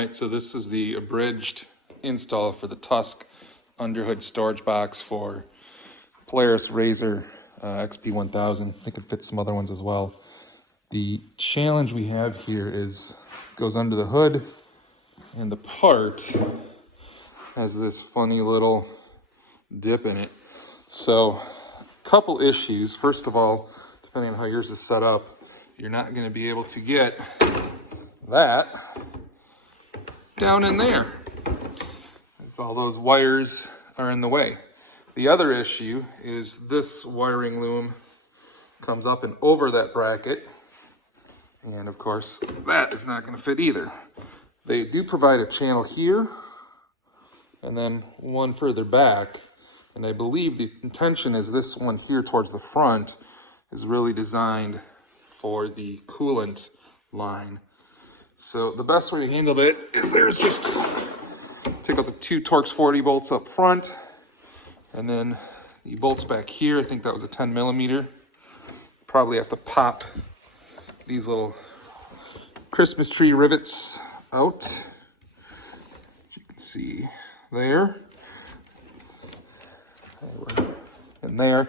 Alright, so this is the abridged install for the Tusk underhood storage box for Polaris Rzr XP1000. I think it fits some other ones as well. The challenge we have here is goes under the hood, and the part has this funny little dip in it. So, a couple issues. First of all, depending on how yours is set up, you're not going to be able to get that down in there, as all those wires are in the way. The other issue is this wiring loom comes up and over that bracket, and of course that is not going to fit either. They do provide a channel here and then one further back, and I believe the intention is this one here towards the front is really designed for the coolant line. So the best way to handle it is just take out the two Torx 40 bolts up front, and then the bolts back here. I think that was a 10 millimeter. Probably have to pop these little Christmas tree rivets out. As you can see there, and there.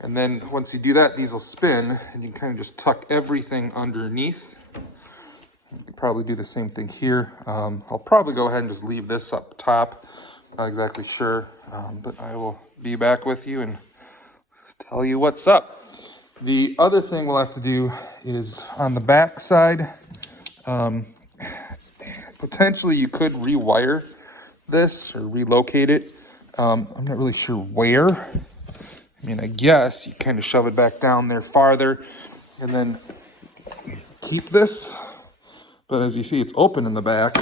And then once you do that, these will spin, and you can kind of just tuck everything underneath. You can probably do the same thing here. I'll probably go ahead and just leave this up top. Not exactly sure, but I will be back with you and tell you what's up. The other thing we'll have to do is on the back side, potentially you could rewire this or relocate it. I'm not really sure where. I mean, I guess you kind of shove it back down there farther and then keep this. But as you see, it's open in the back.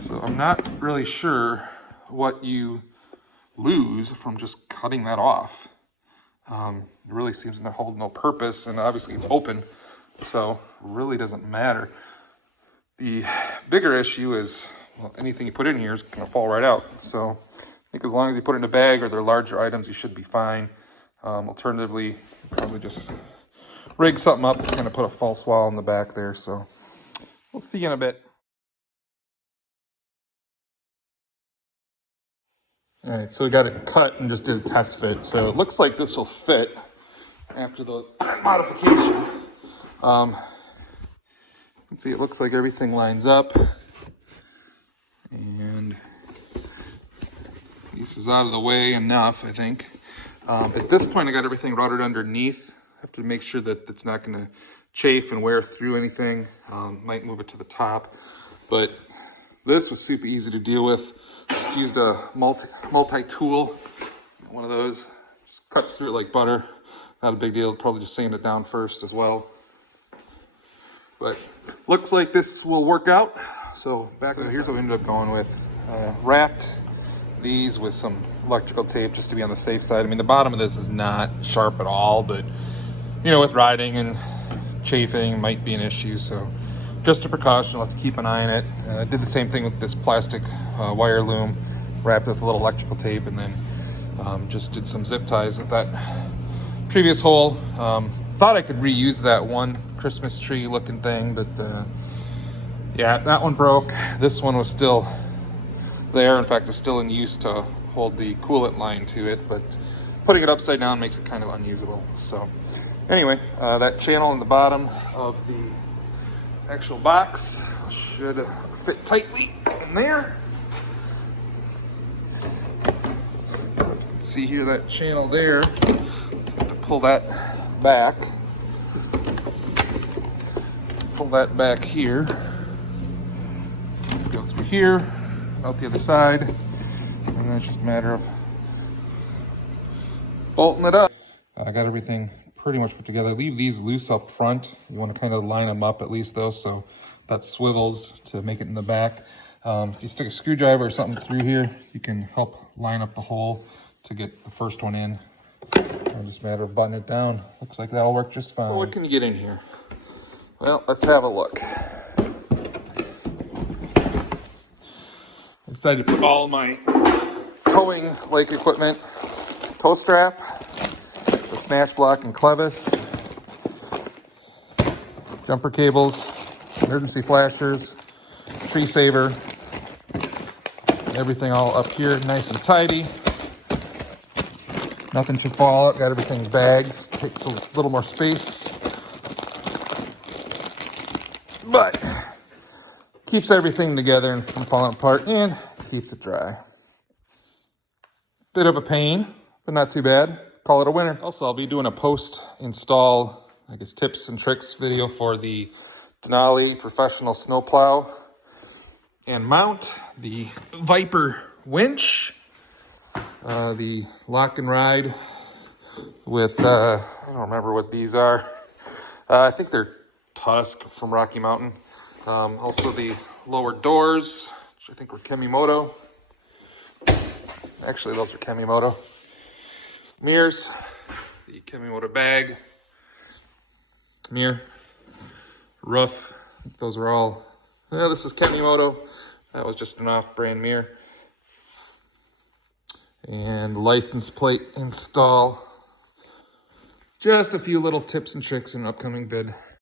So I'm not really sure what you lose from just cutting that off. It really seems to hold no purpose, and obviously it's open, so it really doesn't matter. The bigger issue is, well, anything you put in here is going to fall right out. So I think as long as you put it in a bag or they're larger items, you should be fine. Alternatively, probably just rig something up and kind of put a false wall in the back there. So we'll see you in a bit. All right, so we got it cut and just did a test fit. So it looks like this will fit after the modification. You can see it looks like everything lines up. And this is out of the way enough, I think. At this point, I got everything routed underneath. I have to make sure that it's not going to chafe and wear through anything. Might move it to the top, but this was super easy to deal with. Just used a multi-tool, one of those, just cuts through it like butter. Not a big deal. Probably just sand it down first as well. But looks like this will work out. So here's what we ended up going with. Wrapped these with some electrical tape just to be on the safe side. I mean, the bottom of this is not sharp at all, but you know, with riding and chafing might be an issue, so just a precaution. We'll have to keep an eye on it. I did the same thing with this plastic wire loom, wrapped with a little electrical tape, and then just did some zip ties with that previous hole. Thought I could reuse that one Christmas tree looking thing, but yeah, that one broke. This one was still there. In fact, it's still in use to hold the coolant line to it, but putting it upside down makes it kind of unusable. So anyway, that channel in the bottom of the actual box should fit tightly in there. See here, that channel there. So I have to pull that back. Pull that back here. Go through here, out the other side, and then it's just a matter of bolting it up. I got everything pretty much put together. Leave these loose up front. You want to kind of line them up at least though, so that swivels to make it in the back. If you stick a screwdriver or something through here, you can help line up the hole to get the first one in. It's just a matter of buttoning it down. Looks like that'll work just fine. So what can you get in here? Well, let's have a look. I decided to put all my towing lake equipment, tow strap, the snatch block and clevis, jumper cables, emergency flashers, tree saver. Everything all up here, nice and tidy. Nothing should fall out. Got everything in bags. Takes a little more space, but keeps everything together and from falling apart, and keeps it dry. Bit of a pain, but not too bad. Call it a winner. Also, I'll be doing a post-install, I guess, tips and tricks video for the Denali professional snowplow and mount, the Viper winch, the lock and ride with, I don't remember what these are. I think they're Tusk from Rocky Mountain. Also the lower doors, which I think were Kemimoto. Actually, those are Kemimoto. Mirrors, the Kemimoto bag, mirror, roof, those are all, yeah, this is Kemimoto. That was just an off-brand mirror. And license plate install. Just a few little tips and tricks in an upcoming vid.